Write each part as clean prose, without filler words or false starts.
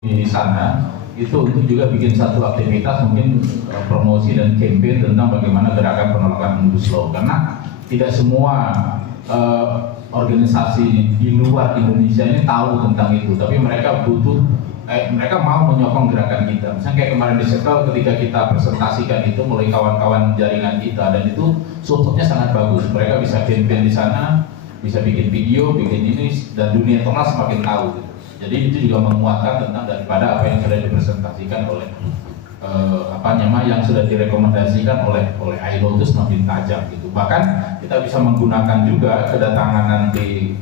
di sana itu untuk juga bikin satu aktivitas mungkin promosi dan campaign tentang bagaimana gerakan penolakan Omnibus Law, karena tidak semua organisasi di luar Indonesia ini tahu tentang itu, tapi mereka butuh mereka mau menyokong gerakan kita. Misalnya kayak kemarin di Sekel ketika kita presentasikan itu mulai kawan-kawan jaringan kita, dan itu supportnya sangat bagus. Mereka bisa campaign di sana, bisa bikin video, bikin ini, dan dunia internal semakin tahu gitu. Jadi itu juga menguatkan tentang daripada apa yang sudah dipresentasikan oleh yang sudah direkomendasikan oleh ILO itu semakin tajam gitu. Bahkan kita bisa menggunakan juga kedatangan nanti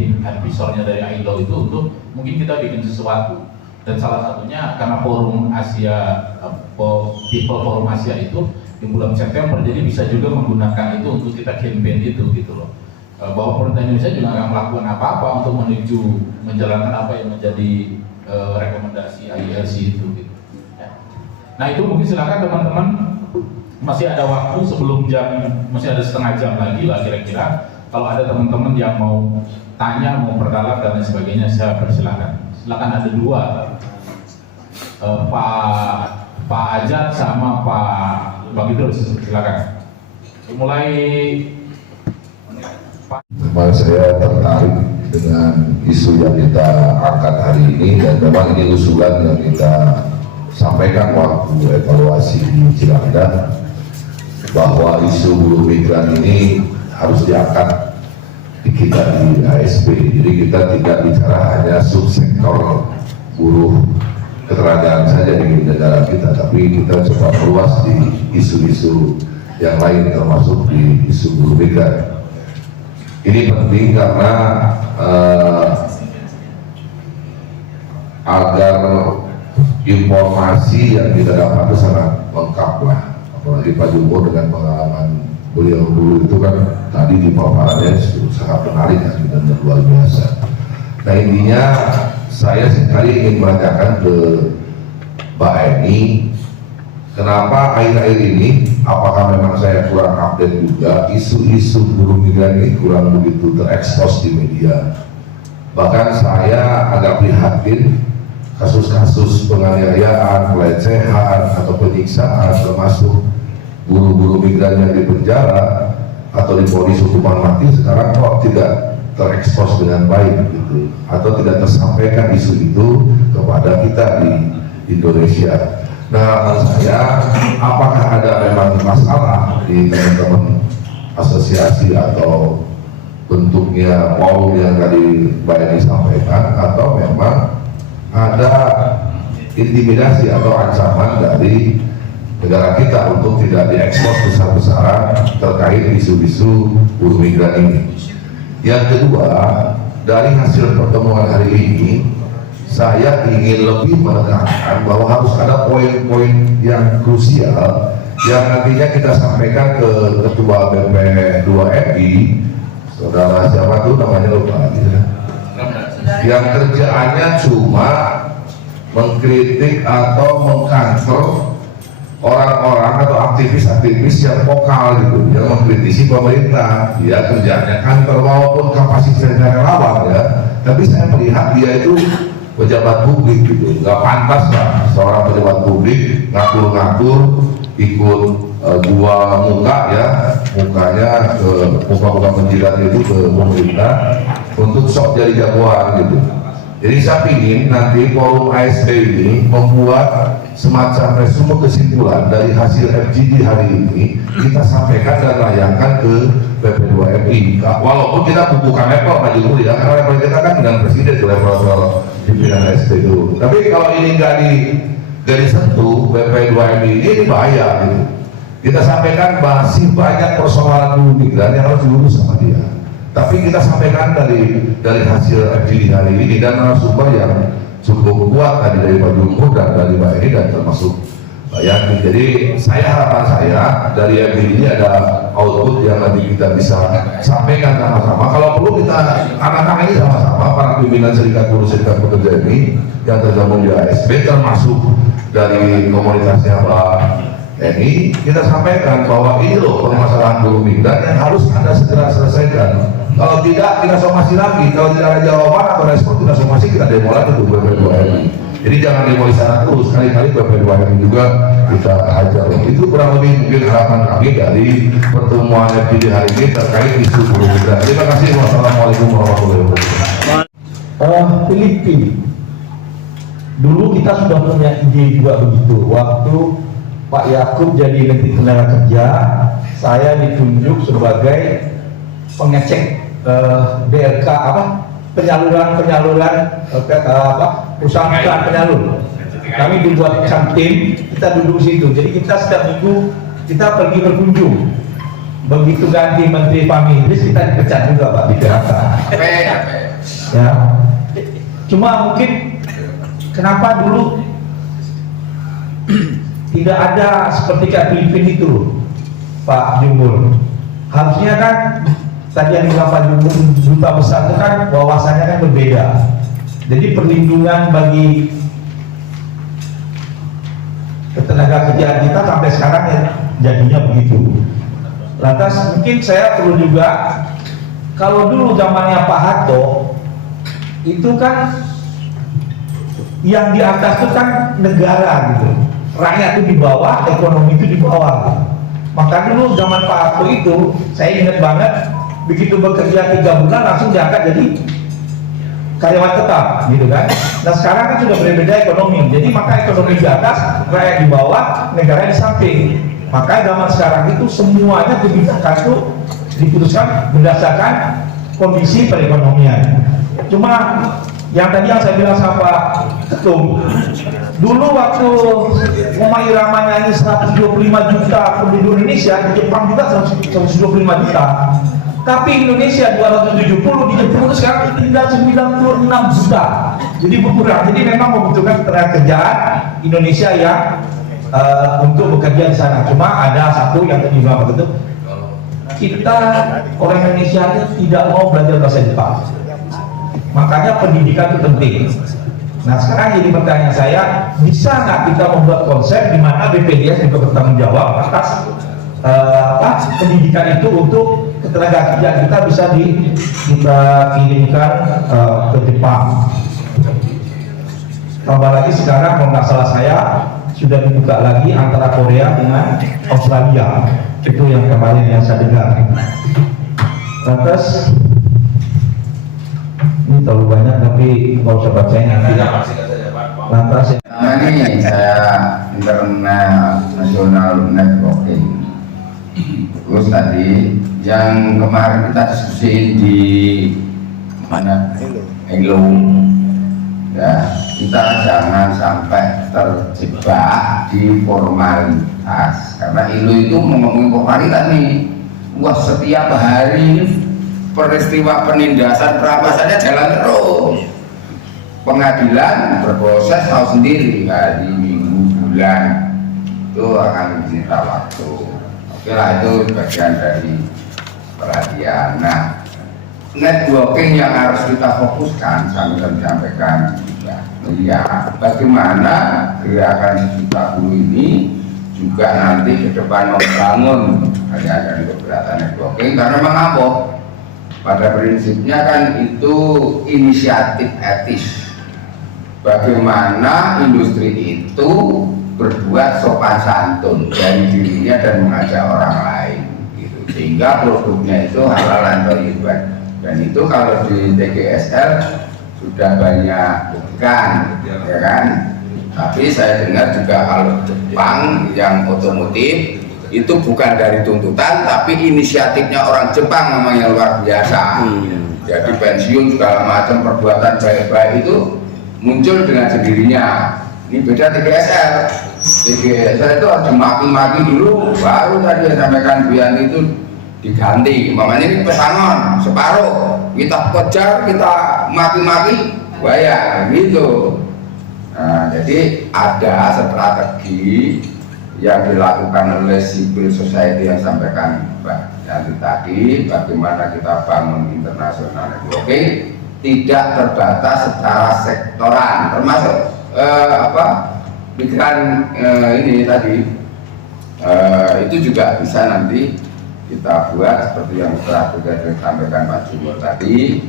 tim advisornya dari ILO itu untuk mungkin kita bikin sesuatu. Dan salah satunya karena forum Asia, People Forum Asia itu di bulan September, jadi bisa juga menggunakan itu untuk kita campaign itu gitu loh. Bahwa pemerintah Indonesia juga akan melakukan apa-apa untuk menuju menjalankan apa yang menjadi rekomendasi ILC itu gitu. Ya. Nah itu mungkin silakan teman-teman, masih ada waktu sebelum masih ada setengah jam lagi lah kira-kira. Kalau ada teman-teman yang mau tanya, mau perdalam dan lain sebagainya, saya persilakan. Silakan, ada dua, Pak Ajat sama Pak Idrus, silakan. Mulai. Saya tertarik dengan isu yang kita angkat hari ini, dan memang ini usulan yang kita sampaikan waktu evaluasi di Cilandak, bahwa isu buruh migran ini harus diangkat di kita di ASP. Jadi kita tidak bicara hanya subsektor buruh ketenagaan saja di negara kita, tapi kita coba meluas di isu-isu yang lain, termasuk di isu buruh migran. Ini penting karena agar informasi yang kita dapat itu sangat lengkap lah. Apalagi Pak Jumbo dengan pengalaman beliau dulu itu kan tadi di paparannya sangat menarik dan luar biasa. Nah intinya saya sekali ingin menanyakan ke Mbak Eni, kenapa akhir-akhir ini, apakah memang saya kurang update juga, isu-isu buruh migran ini kurang begitu terekspos di media. Bahkan saya agak prihatin kasus-kasus penganiayaan, pelecehan, atau penyiksaan, termasuk buruh-buruh migran yang dipenjara atau divonis hukuman mati, sekarang kok tidak terekspos dengan baik gitu, atau tidak tersampaikan isu itu kepada kita di Indonesia. Nah, saya, apakah ada memang masalah di teman-teman asosiasi atau bentuknya forum yang tadi Mbak Eni sampaikan, atau memang ada intimidasi atau ancaman dari negara kita untuk tidak diekspos besar-besaran terkait isu-isu buruh migran ini. Yang kedua, dari hasil pertemuan hari ini, saya ingin lebih menekankan bahwa harus ada poin-poin yang krusial yang nantinya kita sampaikan ke Ketua BP2MI, saudara siapa tuh namanya lupa gitu ya, yang kerjaannya cuma mengkritik atau mengkantor orang-orang atau aktivis-aktivis yang vokal gitu, yang mengkritisi pemerintah. Dia kerjanya kantor walaupun kapasitasnya relawan ya, tapi saya melihat dia itu pejabat publik gitu, nggak pantas lah seorang pejabat publik ngatur-ngatur ikut dua muka ya, mukanya ke muka-muka penjilat itu ke pemerintah untuk sok jadi jagoan gitu. Jadi saya ingin nanti forum ASP ini membuat semacam resume kesimpulan dari hasil FGD hari ini, kita sampaikan dan layangkan ke BP2MI. Walaupun kita bukan level Pak Jokowi ya, karena level kita kan dengan presiden itu level pimpinan ASP itu. Tapi kalau ini nggak disentuh BP2MI ini bahaya gitu. Kita sampaikan masih banyak persoalan buruh migran yang harus diurus sama dia. Tapi kita sampaikan dari hasil FGD hari ini dan narasumber yang cukup kuat tadi dari Pak Jumbo dan dari Mbak Eni dan termasuk Mbak Yani. Jadi harapan saya dari FGD ini ada output yang nanti kita bisa sampaikan sama-sama. Kalau perlu kita anak-anak ini sama-sama, para pimpinan serikat buruh serikat pekerja ini yang tergabung di ASP, termasuk dari komunitasnya Mbak Eni, kita sampaikan bahwa ini loh permasalahan buruh migran yang harus Anda segera selesaikan. Kalau tidak, kita somasi lagi. Kalau tidak ada jawaban atau respon, kita somasi, kita demo lagi ke BP2MI. jangan demo di sana terus, kali-kali PP2 yang juga kita hajar. Itu kurang lebih mungkin harapan kami dari pertemuan FPD hari ini terkait isu buruh migran. Terima kasih. Wassalamualaikum warahmatullahi wabarakatuh. Filipina. Dulu kita sudah punya ide juga begitu. Waktu Pak Yakub jadi Menteri Tenaga Kerja, saya ditunjuk sebagai pengecek BRK penyaluran perusahaan penyalur. Kami dibuatkan tim, kita duduk situ. Jadi kita setiap minggu kita pergi berkunjung. Begitu ganti Menteri Pamidris kita dipecat juga Pak di PHK. Ya. Cuma mungkin kenapa dulu tidak ada seperti kayak Filipina itu, Pak Jumbul. Harusnya kan tadi yang bilang Pak Jumbul duta besar itu kan wawasannya kan berbeda. Jadi perlindungan bagi tenaga kerjaan kita sampai sekarang ya jadinya begitu. Lantas mungkin saya perlu juga, kalau dulu zamannya Pak Harto itu kan yang di atas itu kan negara gitu, rakyat itu di bawah, ekonomi itu di bawah. Maka dulu zaman Pak Harto itu saya ingat banget, begitu bekerja 3 bulan langsung diangkat jadi karyawan tetap gitu kan. Nah sekarang kan sudah berbeda ekonomi, jadi maka ekonomi di atas, rakyat di bawah, negara di samping. Maka zaman sekarang itu semuanya kebijakan itu diputuskan berdasarkan kondisi perekonomian. Cuma yang tadi yang saya bilang sama Pak Ketum, dulu waktu Rhoma Irama nyanyi 125 juta penduduk Indonesia, di Jepang juga 125 juta. Tapi Indonesia 270, di Jepang itu sekarang tinggal 96 juta. Jadi berkurang. Jadi memang membutuhkan tenaga kerjaan Indonesia yang untuk bekerja di sana. Cuma ada satu yang tadi Bapak itu, kita orang Indonesia tidak mau belajar bahasa Jepang. Makanya pendidikan itu penting. Nah sekarang jadi pertanyaan saya, bisa nggak kita membuat konsep di mana BPJS juga bertanggung jawab atas pendidikan itu untuk ketenaga kerjaan kita bisa kita kirimkan ke Jepang. Tambah lagi sekarang kalau nggak salah saya sudah dibuka lagi antara Korea dengan Australia. Itu yang kemarin yang saya dengar. Lantas ini terlalu banyak tapi nggak usah bacain nanti. Lantas ini saya international networking. Terus tadi yang kemarin kita diskusiin di mana? Hello. Ya, kita jangan sampai terjebak di formalitas karena itu ngomongin formalitas nih. Wah setiap hari peristiwa penindasan perampasannya jalan terus. Pengadilan berproses tahu sendiri hari, minggu, bulan itu akan menyita waktu. Oke lah itu bagian dari perhatian. Nah networking yang harus kita fokuskan sampai disampaikan ya bagaimana gerakan Juta Buruh ini juga nanti ke depan membangun hanya dari keberatan networking karena mengapa pada prinsipnya kan itu inisiatif etis bagaimana industri itu berbuat sopan santun dari dirinya dan mengajak orang lain gitu. Sehingga produknya itu halal dan thayyibah. Dan itu kalau di TGSL sudah banyak buktikan, ya kan? Tapi saya dengar juga kalau Jepang yang otomotif itu bukan dari tuntutan, tapi inisiatifnya orang Jepang memang yang luar biasa. Jadi pensiun segala macam perbuatan baik-baik itu muncul dengan sendirinya. Ini beda TGSL. TGSL itu harus maki-maki dulu, baru tadi yang sampaikan Bu Yanti itu diganti. Makanya ini pesangon separuh kita kejar, kita maki-maki bayar gitu. Nah, jadi ada strategi yang dilakukan oleh civil society yang sampaikan Mbak Yanti tadi, bagaimana kita bangun internasional networking tidak terbatas secara sektoran, termasuk pikiran ini tadi itu juga bisa nanti kita buat seperti yang telah disampaikan Pak Jumur tadi,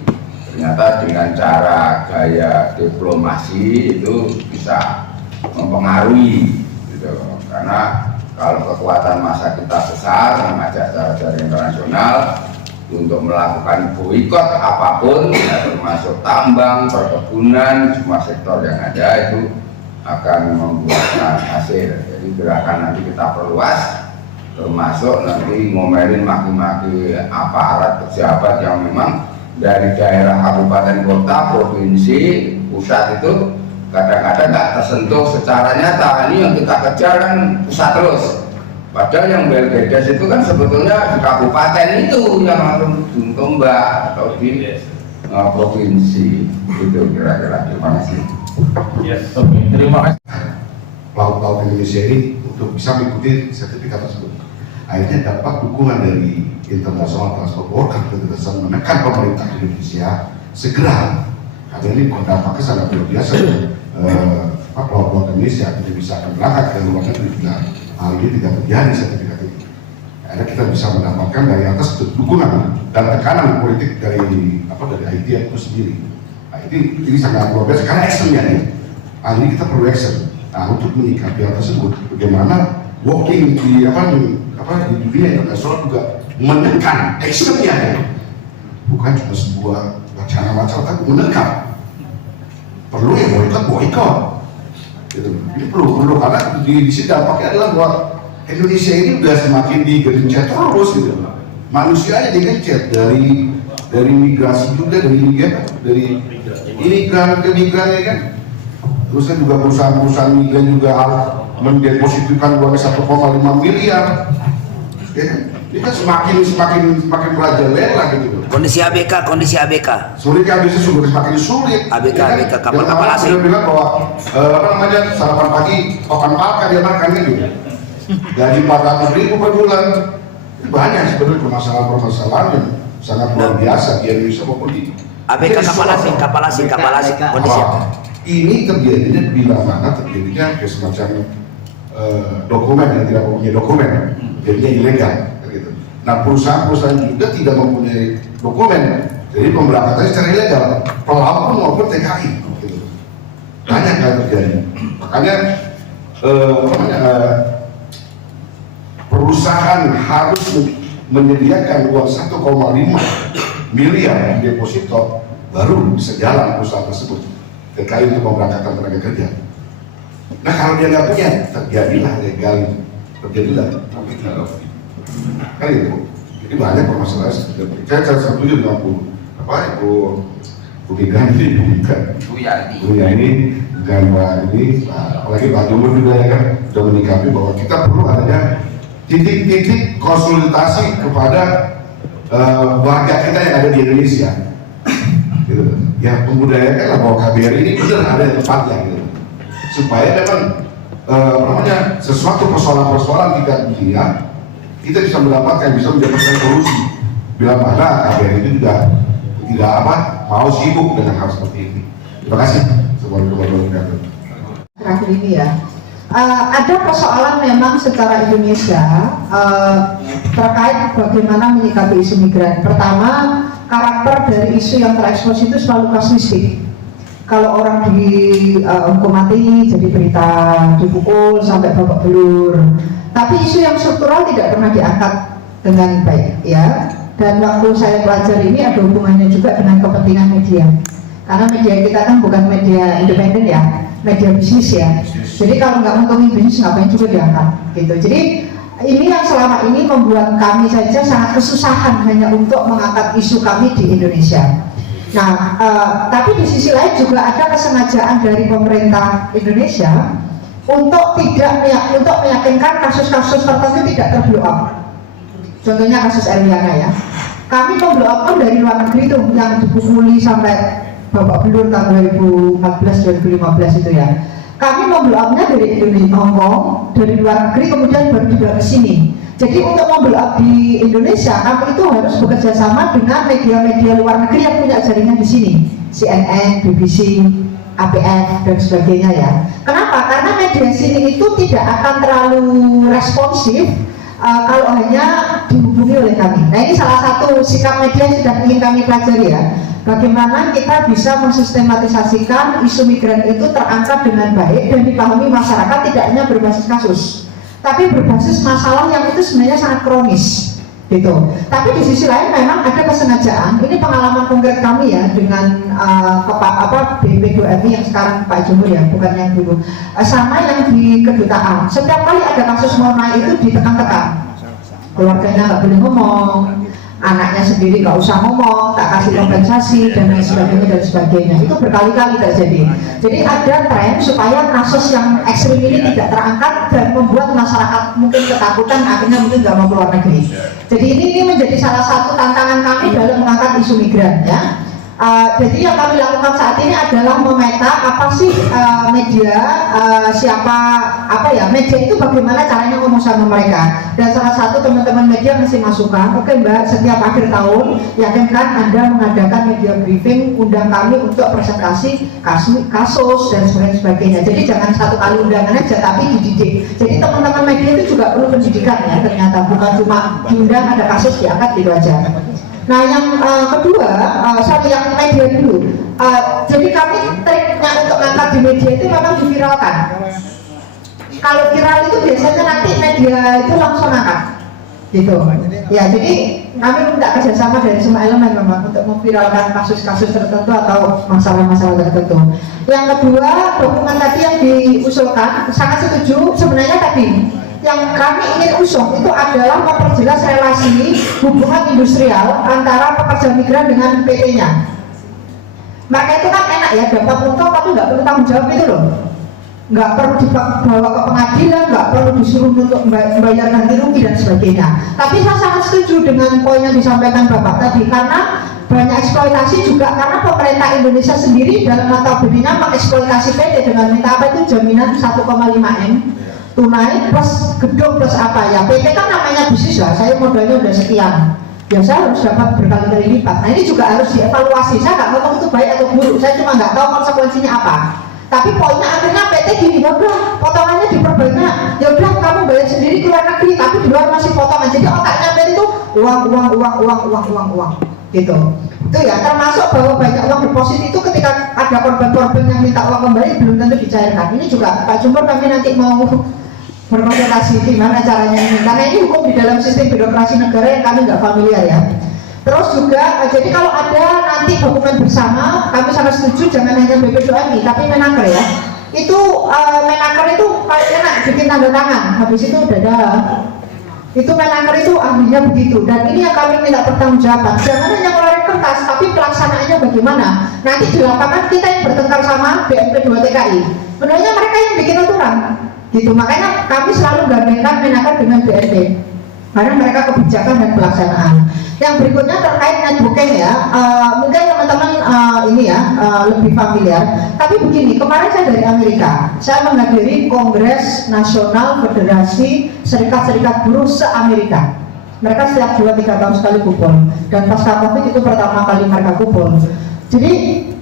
ternyata dengan cara gaya diplomasi itu bisa mempengaruhi gitu. Karena kalau kekuatan massa kita besar mengajak secara internasional untuk melakukan boikot apapun ya, termasuk tambang, perkebunan, semua sektor yang ada itu akan membuahkan hasil. Jadi gerakan nanti kita perluas, termasuk nanti ngomelin maki-maki aparat pejabat yang memang dari daerah kabupaten kota, provinsi, pusat itu kadang-kadang nggak tersentuh secara nyata. Ini yang kita kejar kan pusat terus. Padahal yang Belgedes itu kan sebetulnya di kabupaten itu yang harus Tombak atau di provinsi itu kira-kira. Terima kasih. Yes. Oke, terima kasih. Pelaut Indonesia ini untuk bisa mengikuti sertifikat tersebut. Akhirnya dapat dukungan dari International Transport Worker untuk menekan pemerintah Indonesia segera. Karena ini dampaknya sangat luar biasa. Pelaut Indonesia tidak bisa akan berangkat ke luar negeri bila hal ini tidak terjadi sertifikat ini. Akhirnya kita bisa mendapatkan dari atas dukungan dan tekanan politik dari ITF itu sendiri. Nah, ini sangat luar biasa karena actionnya nih. Nah, ini kita perlu action. Nah, untuk menyikapi hal tersebut, bagaimana working di dunia internasional juga menekan actionnya ya. Bukan cuma sebuah wacana-wacana, tapi menekan. Perlu ya boikot. Gitu. Ini perlu karena di sini dampaknya adalah bahwa Indonesia ini udah semakin digencet terus gitu. Manusianya digencet dari migrasi juga dari imigran ke migran ya kan. Terus kan juga perusahaan migran juga harus mendepositkan uang 1,5 miliar. Ya kan? Ini kan semakin merajalela gitu. Kondisi ABK. Sulit kan bisa semakin sulit. ABK kapal Dia asing. bilang bahwa sarapan pagi papan palka dia makan kan gitu. Gaji 400.000 per bulan. Itu banyak sebenarnya permasalahan yang sangat luar biasa di Indonesia maupun di ABK kapal asing kondisi. Ini terjadinya bila mana terjadinya kayak semacam dokumen yang tidak mempunyai dokumen, jadinya ilegal. Gitu. Nah perusahaan juga tidak mempunyai dokumen, jadi pemberangkatannya secara ilegal, pelaut pun maupun TKI. Gitu. Banyak yang terjadi. Makanya perusahaan harus menyediakan uang 1,5 miliar deposito baru bisa jalan perusahaan tersebut TKI untuk pemberangkatan tenaga kerja. Nah kalau dia nggak punya, terjadilah legal, terjadilah kan itu. Jadi banyak permasalahan seperti itu. Saya setuju dengan Bu Mega ini dengan Pak ini, apalagi Pak Jumur juga ya kan sudah menyikapi bahwa kita perlu adanya titik-titik konsultasi kepada warga kita yang ada di Indonesia. Gitu. Ya membudayakan bahwa KBRI ini benar ada tempatnya gitu. Supaya memang sesuatu persoalan-persoalan tingkat dunia kita bisa mendapatkan solusi. Bila mana KBRI itu juga tidak mau sibuk dengan hal seperti ini. Terima kasih. Terakhir ini ya, ada persoalan memang secara Indonesia terkait bagaimana menyikapi isu migran. Pertama, karakter dari isu yang terekspos itu selalu kasuistik. Kalau orang dihukum mati jadi berita dipukul sampai babak belur. Tapi isu yang struktural tidak pernah diangkat dengan baik, ya. Dan waktu saya belajar ini ada hubungannya juga dengan kepentingan media. Karena media kita kan bukan media independen ya, media bisnis ya. Jadi kalau nggak nguntungin bisnis ngapain juga diangkat, gitu. Jadi ini yang selama ini membuat kami saja sangat kesusahan hanya untuk mengangkat isu kami di Indonesia. Nah, tapi di sisi lain juga ada kesengajaan dari pemerintah Indonesia untuk meyakinkan kasus-kasus tertentu tidak terblow up. Contohnya kasus Eliana ya. Kami memblow up pun dari luar negeri itu yang dipukuli sampai babak belur tahun 2014-2015 itu ya. Kami memblow up-nya dari Indonesia, Hongkong, dari luar negeri kemudian baru dibawa ke sini. Jadi untuk memblow up di Indonesia, kami itu harus bekerja sama dengan media-media luar negeri yang punya jaringan di sini, CNN, BBC, APF dan sebagainya ya. Kenapa? Karena media sini itu tidak akan terlalu responsif kalau hanya dihubungi oleh kami. Nah ini salah satu sikap media yang sudah ingin kami pelajari ya. bagaimana kita bisa mensistematisasikan isu migran itu terangkat dengan baik dan dipahami masyarakat, tidak hanya berbasis kasus, tapi berbasis masalah yang itu sebenarnya sangat kronis gitu. Tapi di sisi lain memang ada kesengajaan. Ini pengalaman konkret kami ya dengan BP2MI yang sekarang Pak Jumur ya, bukan yang dulu. Sama yang di kedutaan. Setiap kali ada kasus Mona itu ditekan-tekan. Keluarganya nggak boleh ngomong, anaknya sendiri nggak usah ngomong, tak kasih kompensasi dan lain sebagainya. Itu berkali-kali terjadi. Jadi ada tren supaya kasus yang ekstrim ini tidak terangkat dan membuat masyarakat mungkin ketakutan, akhirnya mungkin nggak mau keluar negeri. Jadi ini menjadi salah satu tantangan kami dalam mengangkat isu migran ya. Jadi yang kami lakukan saat ini adalah memeta apa sih media, media itu bagaimana caranya ngomong sama mereka. Dan salah satu teman-teman media ngasih masukan, oke Mbak, setiap akhir tahun yakinkan Anda mengadakan media briefing, undang kami untuk presentasi kasus dan sebagainya. Jadi jangan satu kali undangan aja, tapi dididik. Jadi teman-teman media itu juga perlu pendidikan ya, ternyata bukan cuma diundang ada kasus diangkat gitu aja. Nah yang kedua, yang media dulu. Jadi kami triknya untuk ngangkat di media itu memang diviralkan. Kalau viral itu biasanya nanti media itu langsung angkat, gitu. Ya jadi kami minta kerjasama dari semua elemen memang untuk memviralkan kasus-kasus tertentu atau masalah-masalah tertentu. Yang kedua, dokumen tadi yang diusulkan sangat setuju. Sebenarnya tadi yang kami ingin usung itu adalah memperjelas relasi hubungan industrial antara pekerja migran dengan PT-nya. Maka itu kan enak ya, dapat untung tapi nggak perlu tanggung jawab itu loh. Nggak perlu dibawa ke pengadilan, nggak perlu disuruh untuk membayar ganti rugi dan sebagainya. Tapi saya sangat setuju dengan poin yang disampaikan Bapak tadi, karena banyak eksploitasi juga karena pemerintah Indonesia sendiri dalam notabene-nya mengeksploitasi PT dengan minta apa itu jaminan 1,5 M tunai plus gedung plus apa ya. PT kan namanya bisnis lah, saya modalnya udah sekian ya, saya harus dapat berkali-kali lipat. Nah ini juga harus dievaluasi. Saya nggak ngomong itu baik atau buruk, saya cuma nggak tahu konsekuensinya apa. Tapi poinnya akhirnya PT gini, ya udah potongannya diperbanyak, ya udah kamu bayar sendiri ke luar negeri, tapi di luar masih potongan. Jadi otaknya PT itu uang gitu. Itu ya, termasuk bahwa banyak uang deposit itu ketika ada korban-korban yang minta uang kembali belum tentu dicairkan. Ini juga Pak Jumur kami nanti mau berkonsultasi gimana caranya ini, karena ini hukum di dalam sistem birokrasi negara yang kami nggak familiar ya. Terus juga, jadi kalau ada nanti dokumen bersama, kami sangat setuju jangan hanya BP2MI, tapi Menaker ya. Itu Menaker itu paling enak bikin tanda tangan, habis itu udah ada. Itu Menaker itu ahlinya begitu, dan ini yang kami minta pertanggungjawaban. Jangan hanya ngeluarin kertas, tapi pelaksanaannya bagaimana. Nanti di lapangan kita yang bertengkar sama BNP 2 TKI. Sebenarnya mereka yang bikin aturan. Gitu, makanya kami selalu gandengkan Menaker dengan BNP karena mereka kebijakan dan pelaksanaan. Yang berikutnya terkait networking ya, mungkin teman-teman ini ya lebih familiar. Tapi begini, kemarin saya dari Amerika, saya menghadiri Kongres Nasional Federasi Serikat-Serikat Buruh se-Amerika. Mereka setiap 2-3 tahun sekali kumpul, dan pasca Covid itu pertama kali mereka kumpul. Jadi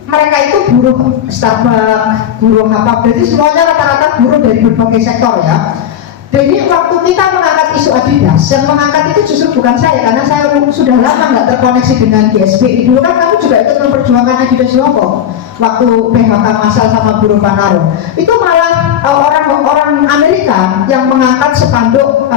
mereka itu buruh Starbucks, buruh apa, berarti semuanya rata-rata buruh dari berbagai sektor ya. Jadi waktu kita mengangkat isu Adidas, yang mengangkat itu justru bukan saya, karena saya sudah lama nggak terkoneksi dengan GSBI. Dulu kan kamu juga ikut memperjuangkan Adidas Lombok waktu PHK massal sama buruh Panaro. Itu malah orang-orang Amerika yang mengangkat spanduk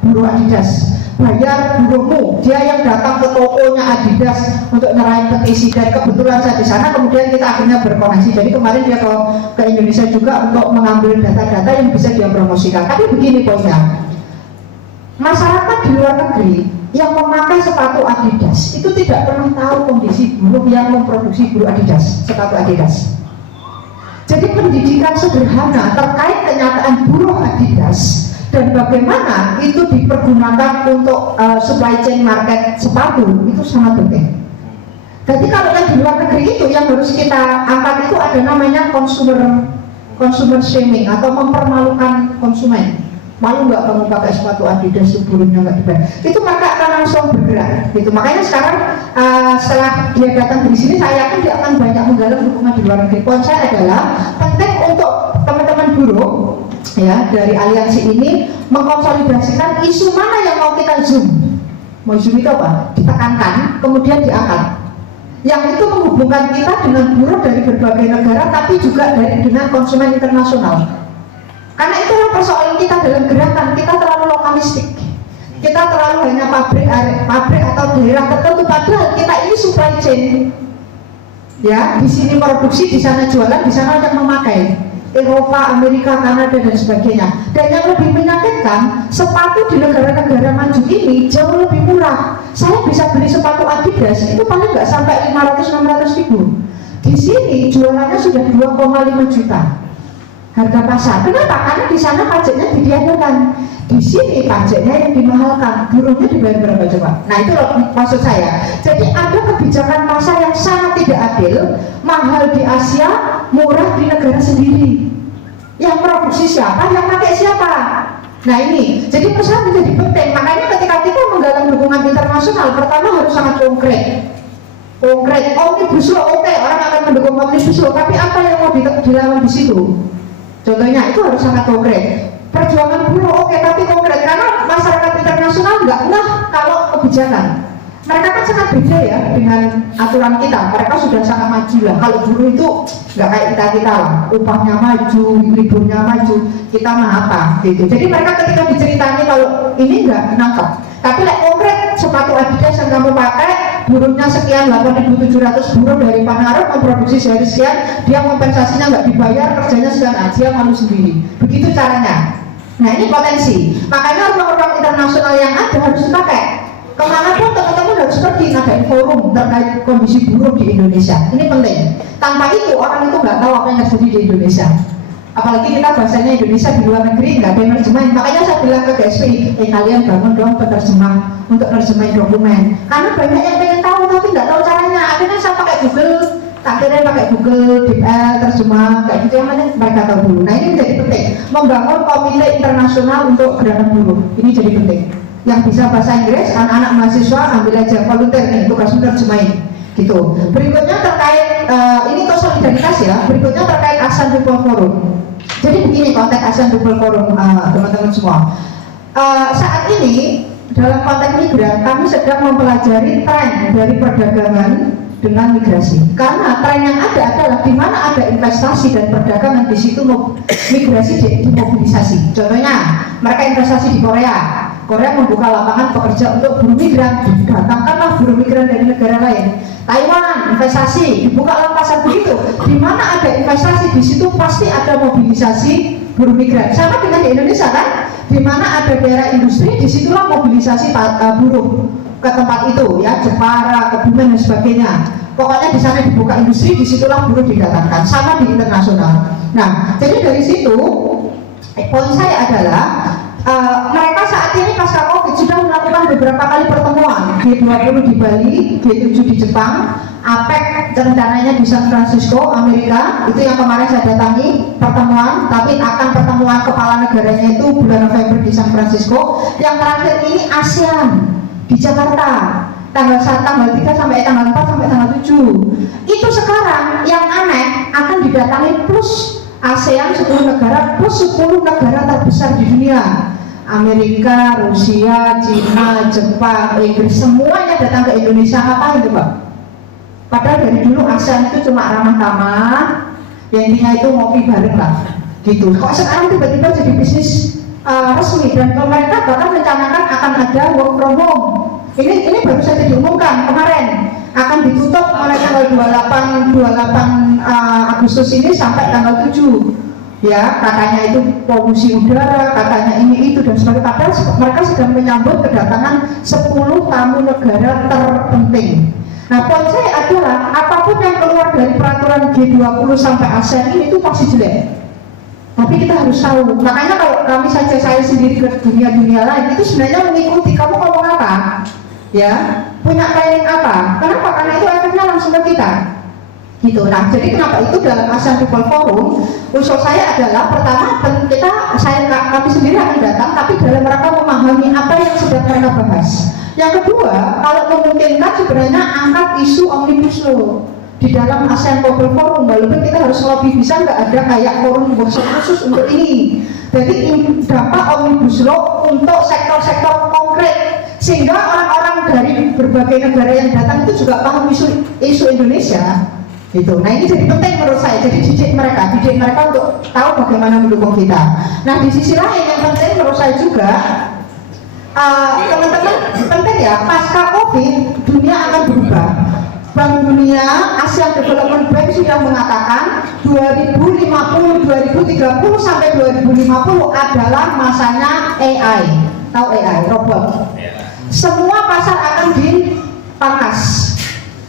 buruh Adidas. Bayar buruhmu, dia yang datang ke tokonya Adidas untuk nyerahin petisi, dan kebetulan saya di sana, kemudian kita akhirnya berkoneksi. Jadi kemarin dia ke Indonesia juga untuk mengambil data-data yang bisa dia promosikan. Tapi begini poinnya, masyarakat di luar negeri yang memakai sepatu Adidas itu tidak pernah tahu kondisi buruh yang memproduksi buruh Adidas, sepatu Adidas. Jadi pendidikan sederhana terkait kenyataan buruh Adidas dan bagaimana itu dipergunakan untuk supply chain market sepatu itu sangat penting. Jadi kalau yang di luar negeri itu yang harus kita angkat itu ada namanya consumer shaming atau mempermalukan konsumen. Malu nggak kamu pakai sepatu Adidas buruhnya nggak dibayar? Itu maka akan langsung bergerak. Gitu. Makanya sekarang setelah dia datang di sini, saya yakin dia akan banyak menggalang dukungan di luar negeri. Poin saya adalah penting untuk teman-teman buruh ya dari aliansi ini mengkonsolidasikan isu mana yang mau kita zoom. Mau zoom itu apa? Ditekankan, kemudian diangkat. yang itu menghubungkan kita dengan buruh dari berbagai negara, tapi juga dengan konsumen internasional. Karena itulah persoalan kita dalam gerakan, kita terlalu lokalistik, kita terlalu hanya pabrik atau daerah tertentu, padahal kita ini supply chain. Ya, di sini produksi, di sana jualan, di sana yang memakai. Eropa, Amerika, Kanada dan sebagainya. Dan yang lebih menyakitkan, sepatu di negara-negara maju ini jauh lebih murah. Saya bisa beli sepatu Adidas itu paling nggak sampai 500-600 ribu. Di sini jualannya sudah 2,5 juta harga pasar. Kenapa? Karena di sana pajaknya didiadakan. Di sini pajaknya yang dimahalkan. Buruhnya dibayar berapa coba? Nah itu loh maksud saya. Jadi ada kebijakan pasar yang sangat tidak adil, mahal di Asia, murah di negara sendiri. Yang produksi siapa? Yang pakai siapa? Nah ini, jadi pesan menjadi penting. Makanya ketika kita menggalang dukungan internasional, pertama harus sangat konkret. Konkret, omnibus law, oke, orang akan mendukung omnibus law, tapi apa yang mau dilawan di situ? Contohnya itu harus sangat konkret. Perjuangan buruh oke, tapi konkret, karena masyarakat internasional nggak ngeh kalau kebijakan. Mereka kan sangat beda ya dengan aturan kita. Mereka sudah sangat maju lah. Kalau buruh itu nggak kayak kita lah. Upahnya maju, liburnya maju. Kita mah apa? Gitu. Jadi mereka ketika diceritani kalau ini nggak nangkep. Tapi konkret sepatu Adidas yang kamu pakai, buruhnya sekian 8.700 buruh dari Panarep memproduksi sehari sekian, dia kompensasinya nggak dibayar, kerjanya sekian aja, malu sendiri. Begitu caranya. Nah ini potensi. Makanya ruang-ruang internasional yang ada harus dipakai. Kemana pun teman-teman harus pergi ngadain forum terkait kondisi buruh di Indonesia. Ini penting. Tanpa itu orang itu nggak tahu apa yang terjadi di Indonesia. Apalagi kita bahasanya Indonesia di luar negeri nggak ada yang nerjemahin. Makanya saya bilang ke GSPI, kalian bangun dong penerjemah untuk nerjemahin dokumen. Karena banyak yang pengen tahu tapi nggak tahu caranya. Akhirnya saya pakai Google, akhirnya pakai Google, DeepL, terjemah kayak gitu yang mana mereka tahu dulu. Nah ini menjadi penting. Membangun komite internasional untuk gerakan buruh ini jadi penting. Yang bisa bahasa Inggris, anak-anak mahasiswa ambil aja volunteer nih, tugas menerjemahin gitu. Berikutnya terkait ini untuk solidaritas ya. Berikutnya terkait ASEAN People Forum. Jadi begini konteks ASEAN People Forum teman-teman semua. Saat ini dalam konteks migran kami sedang mempelajari tren dari perdagangan dengan migrasi. Karena tren yang ada adalah di mana ada investasi dan perdagangan di situ migrasi dimobilisasi. Contohnya mereka investasi di Korea. Korea membuka lapangan pekerja untuk buruh migran, datangkanlah buruh migran dari negara lain. Taiwan investasi, dibuka pasar begitu. Di mana ada investasi di situ pasti ada mobilisasi buruh migran. Sama dengan di Indonesia kan, di mana ada daerah industri, disitulah mobilisasi buruh ke tempat itu, ya Jepara, Kebumen dan sebagainya. Pokoknya di sana dibuka industri, disitulah buruh didatangkan. Sama di internasional. Nah, jadi dari situ poin saya adalah mereka saat ini pasca Covid sudah melakukan beberapa kali pertemuan, G20 di Bali, G7 di Jepang, APEC rencananya di San Francisco, Amerika, itu yang kemarin saya datangi pertemuan, tapi akan pertemuan kepala negaranya itu bulan November di San Francisco. Yang terakhir ini ASEAN di Jakarta, tanggal 3 sampai tanggal 4 sampai tanggal 7. Itu sekarang yang aneh akan didatangi plus ASEAN 10 negara plus 10 negara terbesar di dunia. Amerika, Rusia, Cina, Jepang, Inggris, semuanya datang ke Indonesia. Ngapain itu Pak? Padahal dari dulu ASEAN itu cuma ramah tamah, ya intinya itu ngopi bareng lah gitu. Kok sekarang tiba-tiba jadi bisnis resmi dan pemerintah bahkan merencanakan akan ada work from home. Ini baru saja diumumkan kemarin akan ditutup mulai tanggal 28 Agustus ini sampai tanggal 7. Ya, katanya itu polusi udara, katanya ini itu dan sebagainya. Padahal mereka sedang menyambut kedatangan 10 tamu negara terpenting. Nah, poin saya adalah apapun yang keluar dari peraturan G20 sampai ASEAN ini itu pasti jelek. Tapi kita harus tahu. Makanya kalau kami saja saya sendiri ke dunia lain itu sebenarnya mengikuti kamu ngomong apa, ya, punya planning apa. Kenapa? Karena itu efeknya langsung ke kita. Gitu. Nah, jadi kenapa itu dalam ASEAN People Forum usul saya adalah pertama kami sendiri akan datang tapi dalam rangka memahami apa yang sedang mereka bahas. Yang kedua, kalau memungkinkan sebenarnya angkat isu omnibus law di dalam ASEAN People Forum, walaupun kita harus lobby, bisa nggak ada kayak forum workshop khusus untuk ini. Jadi dampak omnibus law untuk sektor-sektor konkret sehingga orang-orang dari berbagai negara yang datang itu juga paham isu Indonesia gitu. Nah ini jadi penting menurut saya, jadi didik mereka untuk tahu bagaimana mendukung kita. Nah di sisi lain yang penting menurut saya juga teman-teman penting ya, pasca COVID dunia akan berubah. Bank Dunia, Asian Development Bank sudah mengatakan 2050, 2030 sampai 2050 adalah masanya AI. Tahu AI, robot. Semua pasar akan dipangkas.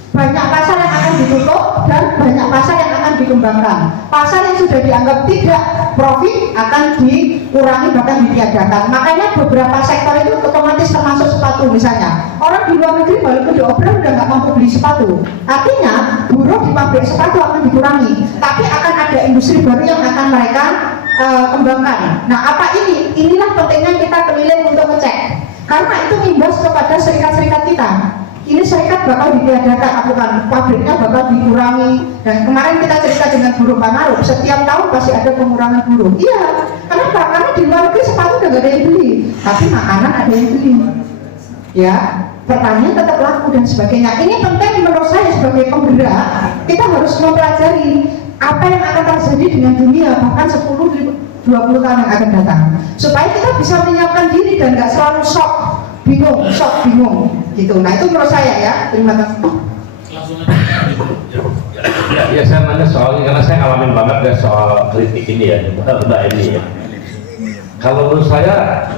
Banyak pasar yang akan ditutup dan banyak pasar yang akan dikembangkan. Pasar yang sudah dianggap tidak profit akan dikurangi bahkan ditiadakan. Makanya beberapa sektor itu otomatis termasuk sepatu misalnya. Orang di luar negeri walaupun diobrol udah nggak mampu beli sepatu. Artinya buruh di pabrik sepatu akan dikurangi. Tapi akan ada industri baru yang akan mereka kembangkan. Nah apa ini? Inilah pentingnya kita keliling untuk ngecek. Karena itu imbas kepada serikat-serikat kita. Ini serikat bakal ditiadakan, bukan pabriknya bakal dikurangi. Dan kemarin kita cerita dengan buruh Pangarup, setiap tahun pasti ada pengurangan buruh. Iya, kenapa? Karena di luar negeri sepatu udah gak ada yang beli, tapi makanan ada yang beli. Ya, pertanian tetap laku dan sebagainya. Ini penting menurut saya sebagai penggerak, kita harus mempelajari apa yang akan terjadi dengan dunia bahkan 10-20 tahun yang akan datang, supaya kita bisa menyiapkan diri dan gak selalu bingung gitu. Nah itu menurut saya ya. Terima kasih. Ya saya nanya soalnya karena saya ngalamin banget ya soal kritik ini ya Mbak Eni ya. Kalau menurut saya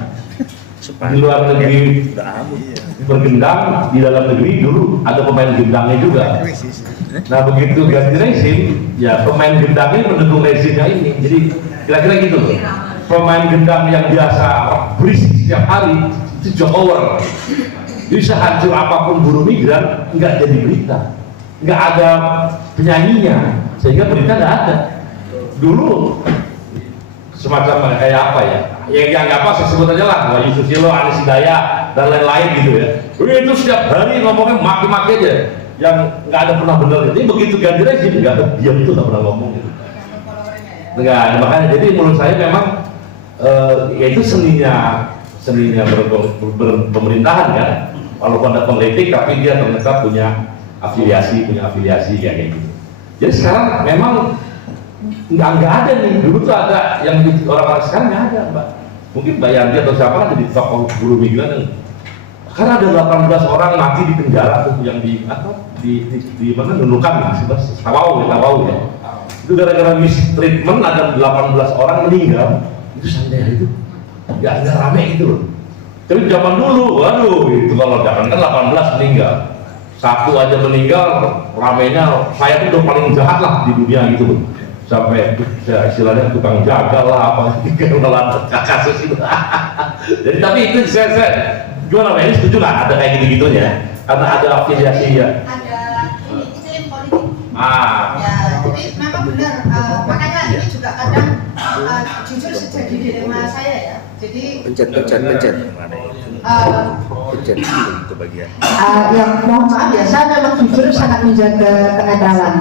di luar negeri bergendang, di dalam negeri dulu ada pemain gendangnya juga. Nah begitu ganti rezim, ya pemain gendangnya mendukung rezimnya ini. Jadi kira-kira gitu loh. Pemain gendang yang biasa berisik setiap hari itu jokower. Jadi sehancur apapun buruh migran nggak jadi berita, nggak ada penyanyinya, sehingga berita nggak ada. Dulu semacam kayak apa ya? Yang apa saya sebut aja lah, Wahyu Susilo, Anies Hidayat dan lain-lain gitu ya. Itu setiap hari ngomongnya maki-maki aja, yang nggak ada pernah bener. Jadi begitu ganti rezim nggak ada, diam itu nggak pernah ngomong gitu. Nggak, makanya jadi menurut saya memang yaitu seninya berpemerintahan kan. Walaupun ada pengkritik tapi dia ternyata punya afiliasi kayak gitu. Jadi sekarang memang nggak ada nih. Dulu tuh ada yang orang-orang sekarang nggak ada, Mbak. Mungkin Mbak Yanti atau siapa kan jadi tokoh buruh migran yang karena ada 18 orang mati di penjara tuh yang di mana Nunukan Tawau ya. Itu gara-gara mistreatment ada 18 orang meninggal. Itu santai itu nggak rame gitu loh. Tapi zaman dulu, waduh, itu kalau zaman kan 18 meninggal, satu aja meninggal, ramenya saya tuh udah paling jahat lah di dunia gitu loh. Sampai ya, istilahnya tukang jagal lah apa kalau kasus itu. Jadi tapi itu saya gimana ini setuju nggak ada kayak gitu-gitunya? Karena ada afiliasi ya. Ada ini iklim politik. Ya, jadi memang benar. Makanya ini juga kadang jujur sejadi dilema saya ya. Jadi Pencet. yang mohon maaf ya, saya memang jujur sangat menjaga kenetralan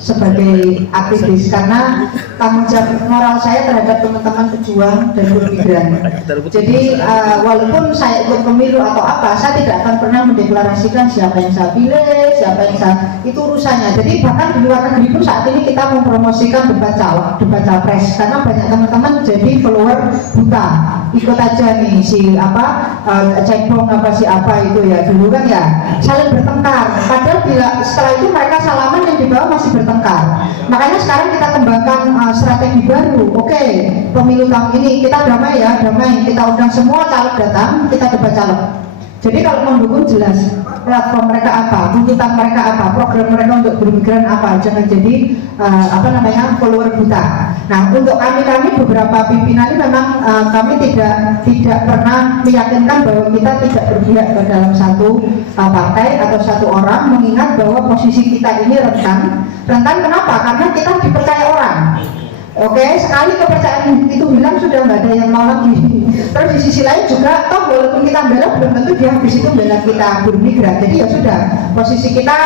sebagai aktivis karena tanggung jawab moral saya terhadap teman-teman pejuang dan buruh migran. Jadi walaupun saya ikut pemilu atau apa, saya tidak akan pernah mendeklarasikan siapa yang saya pilih, siapa yang saya, itu urusannya. Jadi bahkan di luar negeri pun saat ini kita mempromosikan debat capres karena banyak teman-teman jadi follower buta, ikut aja nih si cebong si apa itu ya, dulu kan ya saling bertengkar. Padahal setelah itu mereka salaman, yang di bawah masih bertengkar. Makanya sekarang kita kembangkan strategi baru. Oke, pemilu tahun ini kita damai, kita undang semua caleg datang, kita debat caleg. Jadi kalau mendukung jelas platform mereka apa, tuntutan mereka apa, program mereka untuk bermigran apa, jangan jadi follower buta. Nah untuk kami beberapa pimpinan ini memang kami tidak pernah meyakinkan bahwa kita tidak berpihak ke dalam satu partai atau satu orang, mengingat bahwa posisi kita ini rentan kenapa? Karena kita dipercaya orang. Oke, sekali kepercayaan itu hilang sudah nggak ada yang mau lagi. Terus di sisi lain juga, toh walaupun kita bela, belum tentu dia habis itu bela kita buruh migran. Jadi ya sudah, posisi kita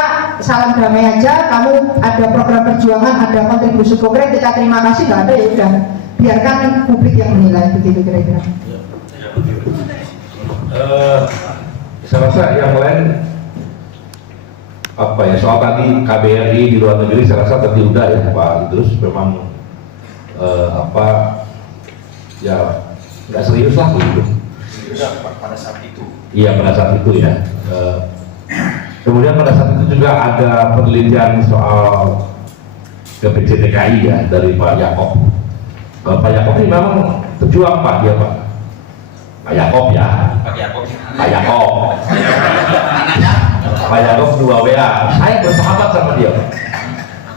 salam damai aja. Kamu ada program perjuangan, ada kontribusi konkret, kita terima kasih. Nggak ada ya udah, biarkan publik yang menilai, begitu kira-kira. Saya rasa yang lain apa ya, soal tadi KBRI di luar negeri saya rasa tadi udah ya Pak Idrus, memang apa ya nggak serius lah gitu. Pada saat itu. Iya pada saat itu ya. Kemudian pada saat itu juga ada penelitian soal PJTKI ya dari Pak Yakob. Pak Yakob ini memang pejuang Pak dia Pak. Pak Yakob ya. Pak Yakob. Pak Yakob 2 WA. Saya bersahabat sama dia.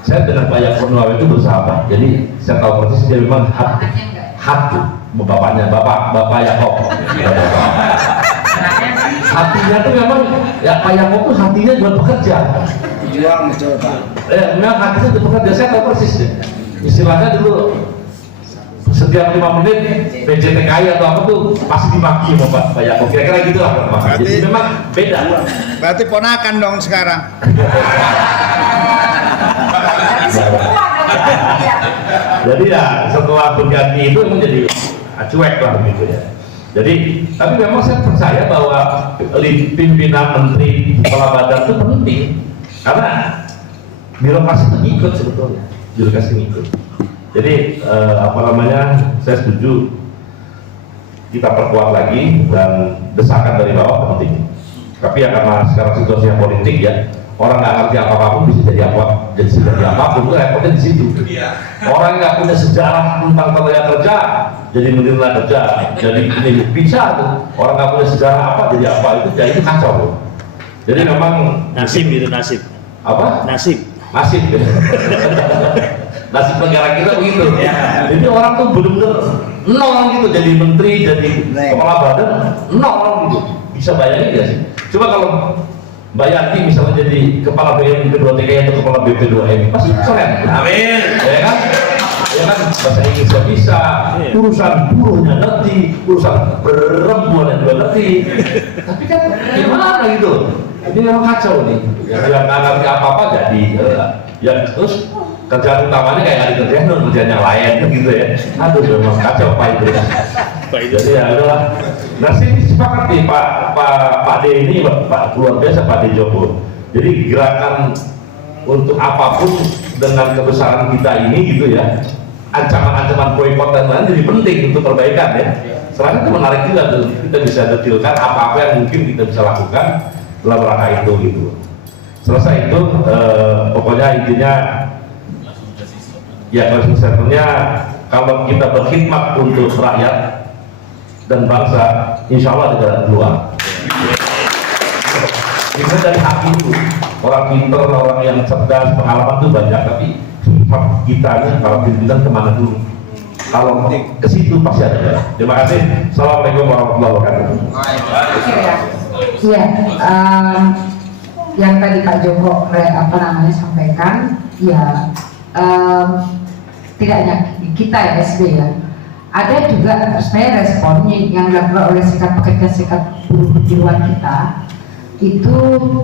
Saya dengan Pak Yakob 2 WA itu bersahabat. Jadi saya tahu persis dia memang hati bapaknya, bapak Yakob. Hatinya tuh memang ya Pak Yakob tuh hatinya buat bekerja. Juang coba. Memang hatinya untuk bekerja, saya tahu persis ya. Istilahnya dulu setiap 5 menit PJTKI atau apa tuh pasti dimaki sama Pak Yakob, kira-kira gitu lah Pak. Jadi memang beda. Berarti ponakan dong sekarang. Jadi ya setelah berganti itu memang jadi cuek lah begitu ya. Jadi tapi memang saya percaya bahwa pimpinan menteri kepala badan itu penting karena birokrasi itu ngikut sebetulnya, birokrasi ngikut. Jadi apa namanya, saya setuju kita perkuat lagi dan desakan dari bawah penting. Tapi ya karena sekarang situasinya politik ya, orang nggak ngerti apa-apapun bisa jadi apapun, itu repotnya di situ. Orang nggak punya sejarah tentang tenaga kerja, jadi menteri tenaga kerja, jadi ini bisa tuh. Orang nggak punya sejarah apa jadi apa, itu kacau. Jadi memang Nasib itu nasib. apa? Nasib. Nasib ya. Nasib negara kita begitu. Jadi orang tuh benar-benar nol gitu, jadi menteri, jadi kepala badan nol gitu. Bisa bayangin nggak sih? Coba kalau Mbak Yanti misalnya jadi kepala BNI P2TKI atau kepala BP2M, pasti keren. Amin. Ya kan? Ya kan, bahasa Inggrisnya bisa, urusan buruhnya ngerti, urusan perempuan juga ngerti. Tapi kan gimana gitu? Ini memang kacau nih. Yang nggak ngerti apa-apa jadi. Ya terus kerjaan utamanya kayak nggak dikerjain, kerjaan yang lain gitu ya. Aduh memang kacau Pak Idrus. Jadi ya udahlah. Nah sini sepakat nih Pak D ini Pak luar biasa Pak D Joko. Jadi gerakan untuk apapun dengan kebesaran kita ini gitu ya, ancaman-ancaman boykot dan lain jadi penting untuk perbaikan ya. Selain itu menarik juga tuh, kita bisa detilkan apa-apa yang mungkin kita bisa lakukan dalam rangka itu gitu. Selesai itu pokoknya intinya ya closing statementnya, kalau kita berkhidmat untuk rakyat dan bangsa, insya Allah ada jalan keluar. Bisa dari hak itu, orang pinter, orang yang cerdas, pengalaman itu banyak, tapi hak kita ini kalau pimpinan kemana dulu? Kalau ke situ pasti ada jalan. Terima kasih. Assalamualaikum warahmatullahi wabarakatuh. Iya, yang tadi Pak Joko sampaikan, ya tidak hanya kita ya SB ya. Ada juga sebenarnya responnya yang dilakukan oleh serikat buruh di luar kita itu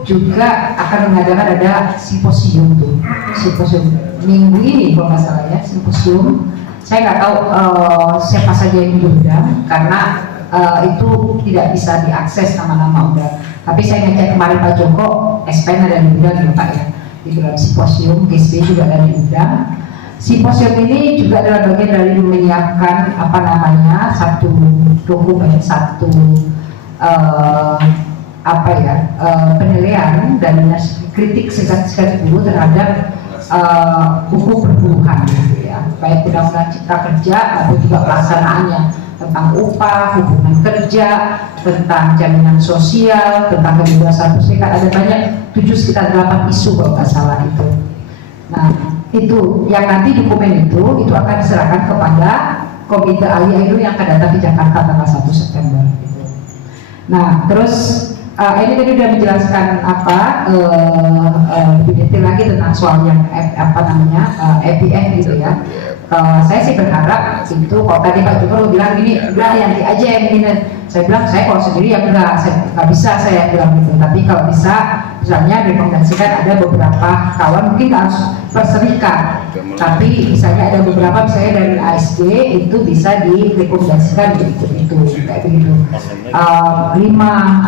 juga akan mengadakan ada simposium tuh, simposium minggu ini kalau nggak salah ya, simposium. Saya nggak tahu siapa saja yang diundang karena itu tidak bisa diakses nama-nama udah. Tapi saya ngecek kemarin Pak Joko, SPN ada diundang ya Pak ya, di dalam simposium, GSB juga ada diundang. Simposium ini juga adalah bagian dari menyiapkan satu dokumen, satu penilaian dan kritik serikat buruh terhadap hukum perburuhan gitu ya, baik undang-undang cipta kerja maupun juga pelaksanaannya tentang upah, hubungan kerja, tentang jaminan sosial, tentang kebebasan berserikat, ada banyak sekitar 8 isu kalau nggak salah itu. Nah itu yang nanti dokumen itu akan diserahkan kepada Komite Ahli ILO yang akan datang di Jakarta tanggal 1 September. Nah terus ini tadi sudah menjelaskan lebih detail lagi tentang soal yang EPF gitu ya. Saya sih berharap itu, kalau tadi Pak Joko bilang gini, udah Yanti aja yang ini. Saya bilang saya kalau sendiri ya enggak bisa saya bilang gitu. Tapi kalau bisa, misalnya rekomendasikan ada beberapa kawan mungkin harus berserikat Tapi misalnya ada beberapa misalnya dari ASG itu bisa direkomendasikan untuk itu kayak begitu. 5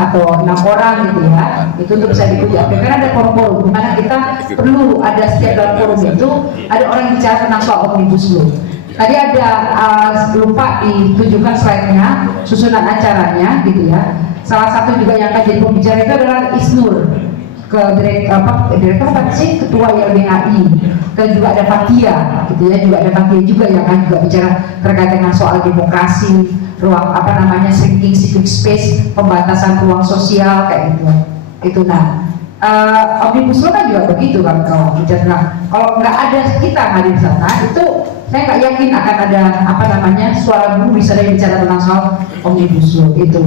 atau 6 orang gitu ya, itu untuk bisa diikuti. Karena ada forum-forum dimana kita perlu ada setiap dalam forum itu ada orang bicara tentang soal omnibus law. Tadi ada lupa ditunjukkan slide-nya, susunan acaranya gitu ya. Salah satu juga yang akan jadi pembicara itu adalah Isnur, direktur apa sih, ketua YLBHI, dan juga ada Fatia gitu ya, juga ada Fatia juga yang akan juga bicara terkait dengan soal demokrasi, ruang apa namanya shrinking civic space, pembatasan ruang sosial kayak gitu. Itu nah omnibus law kan juga begitu kan kalau bicara. Nah, kalau nggak ada kita hadir di sana itu saya nggak yakin akan ada apa namanya suara buruh bisa bicara tentang soal omnibus law itu.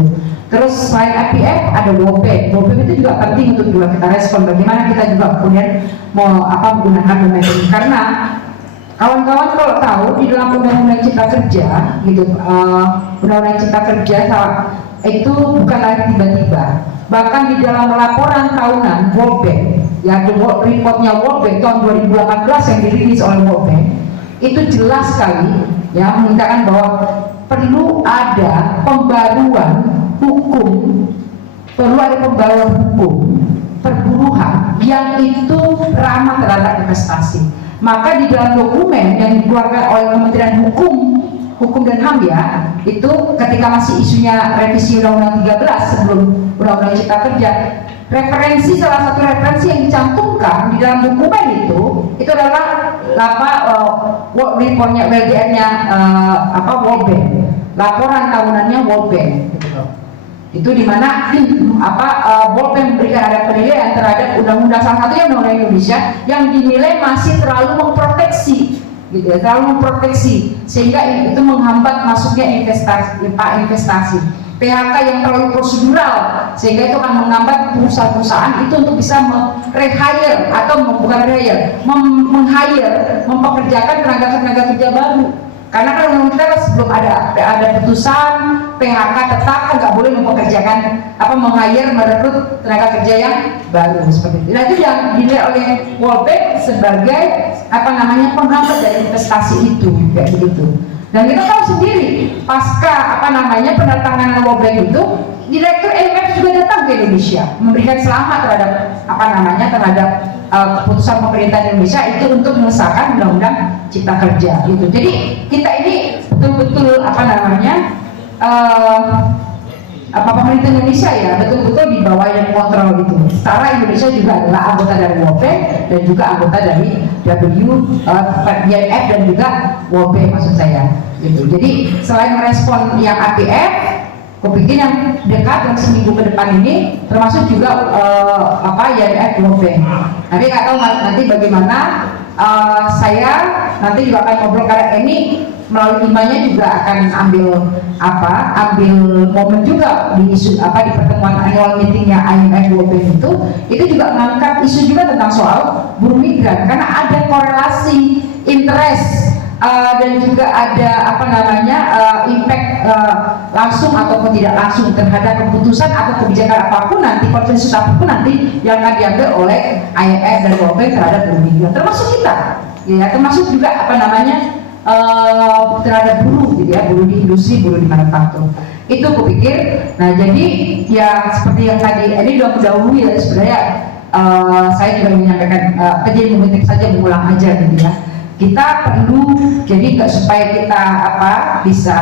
Terus selain IPF ada WOPE. WOPE itu juga penting untuk juga kita respon bagaimana kita juga kemudian mau menggunakan momentum ini, karena kawan-kawan kalau tahu di dalam undang-undang cipta kerja gitu, undang-undang cipta kerja itu bukan lagi tiba-tiba, bahkan di dalam laporan tahunan World Bank ya, reportnya World Bank tahun 2018 yang dirilis oleh World Bank itu jelas sekali ya menyatakan bahwa perlu ada pembaruan hukum, perburuhan yang itu ramah terhadap investasi. Maka di dalam dokumen yang dikeluarkan oleh Kementerian Hukum dan HAM ya, itu ketika masih isunya revisi Undang-Undang 13 sebelum Undang-Undang Cipta Kerja, salah satu referensi yang dicantumkan di dalam dokumen itu adalah reportnya WLBN-nya World Bank, laporan tahunannya World Bank. Itu dimana World Bank memberikan ada penilaian terhadap undang-undang, salah satunya undang-undang Indonesia yang dinilai masih terlalu memproteksi gitu ya, terlalu memproteksi sehingga itu menghambat masuknya investasi. PHK yang terlalu prosedural sehingga itu akan menghambat perusahaan-perusahaan itu untuk bisa meng-rehire atau mempekerjakan tenaga kerja baru. Karena kan kita sebelum ada putusan PHK tetap nggak boleh meng-hire merekrut tenaga kerja yang baru seperti itu. Nah itu yang dinilai oleh World Bank sebagai penghambat dari investasi itu kayak begitu. Dan kita tahu sendiri pasca penertanganan World Bank itu, Direktur IMF juga datang ke Indonesia memberikan selamat terhadap terhadap keputusan pemerintah Indonesia itu untuk mengesahkan Undang-Undang Cipta Kerja gitu. Jadi kita ini betul-betul pemerintah Indonesia ya betul-betul di bawah yang kontrol gitu. Setara Indonesia juga adalah anggota dari World Bank dan juga anggota dari IMF dan juga World Bank maksud saya gitu. Jadi selain merespon yang APF, kupikir yang dekat yang seminggu ke depan ini termasuk juga IMF World Bank. Tapi nggak tahu nanti bagaimana, saya nanti juga akan ngobrol karena ini melalui emailnya juga akan ambil momen juga di isu di pertemuan annual meetingnya IMF World Bank itu juga mengangkat isu juga tentang soal buruh migran karena ada korelasi interest dan juga ada impact langsung ataupun tidak langsung terhadap keputusan atau kebijakan apapun nanti, konsensus apapun nanti yang akan diambil oleh IMF dan World Bank terhadap buruh migran, termasuk kita ya, termasuk juga terhadap buruh gitu ya, buruh di industri, buruh di manufaktur. Itu kupikir. Nah jadi ya seperti yang tadi ini sudah mendahului ya, sebenarnya saya juga menyampaikan kejadian momentik saja, mengulang aja gitu ya. Kita perlu jadi nggak supaya kita bisa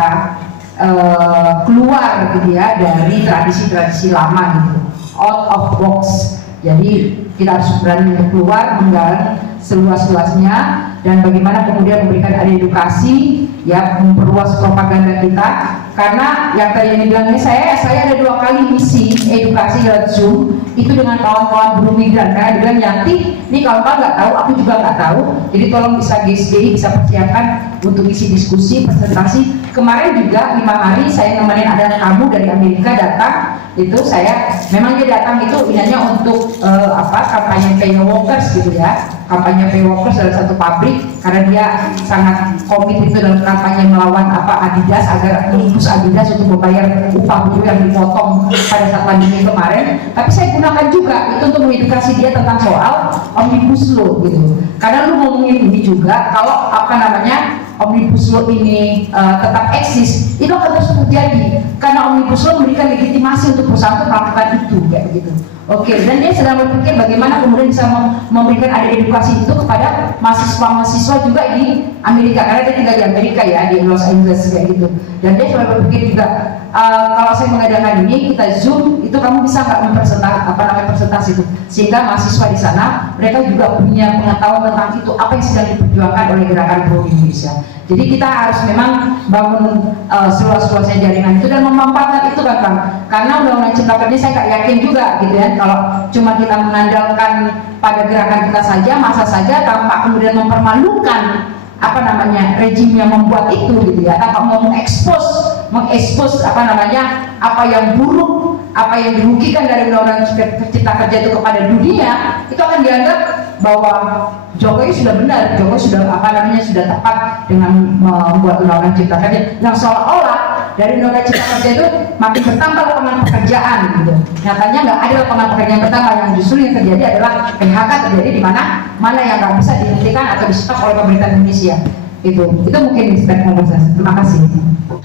keluar gitu ya dari tradisi-tradisi lama gitu, out of box. Jadi kita harus berani untuk keluar, menggali seluas-luasnya, dan bagaimana kemudian memberikan edukasi ya, memperluas propaganda kita. Karena yang tadi yang dibilang ini, saya ada 2 kali misi edukasi lewat Zoom itu dengan kawan-kawan buruh migran, karena dibilang nanti ini kawan-kawan nggak tahu, aku juga nggak tahu, jadi tolong bisa GSBI bisa persiapkan untuk isi diskusi, presentasi. Kemarin juga 5 hari saya nemenin ada tamu dari Amerika datang, itu saya memang dia datang itu inanya untuk kampanye pay no workers gitu ya. kampanye pay workers dalam satu pabrik karena dia sangat komit itu dalam kampanye melawan Adidas agar menembus Adidas untuk membayar upah buruh yang dipotong pada saat pandemi kemarin. Tapi saya gunakan juga itu untuk mengedukasi dia tentang soal omnibus law gitu. Karena lu ngomongin ini juga kalau omnibus law ini tetap eksis, itu akan terus terjadi karena omnibus law memberikan legitimasi untuk perusahaan untuk melakukan itu kayak begitu. Oke, dan dia sedang berpikir bagaimana kemudian bisa memberikan ada edukasi itu kepada mahasiswa juga di Amerika karena dia tinggal di Amerika ya, di Los Angeles kayak gitu. Dan dia sedang berpikir juga kalau saya mengadakan ini kita Zoom itu kamu bisa nggak presentasi itu sehingga mahasiswa di sana mereka juga punya pengetahuan tentang itu apa yang sedang diperjuangkan oleh gerakan buruh Indonesia. Jadi kita harus memang bangun seluas-luasnya jaringan itu dan memanfaatkan itu kan Kang. Karena undang-undang cipta kerja saya nggak yakin juga gitu ya kalau cuma kita mengandalkan pada gerakan kita saja masa saja tanpa kemudian mempermalukan rejim yang membuat itu gitu ya, tanpa mengekspos apa yang buruk, apa yang dirugikan dari undang-undang cipta kerja itu kepada dunia, itu akan dianggap bahwa Jokowi sudah benar, Jokowi sudah sudah tepat dengan membuat undang-undang cipta kerja yang seolah-olah dari undang-undang cipta kerja itu makin bertambah lapangan pekerjaan gitu. Nyatanya nggak ada lapangan pekerjaan bertambah, yang justru yang terjadi adalah PHK terjadi di mana yang nggak bisa dihentikan atau di stop oleh pemerintah Indonesia. Itu mungkin aspek saya. Terima kasih.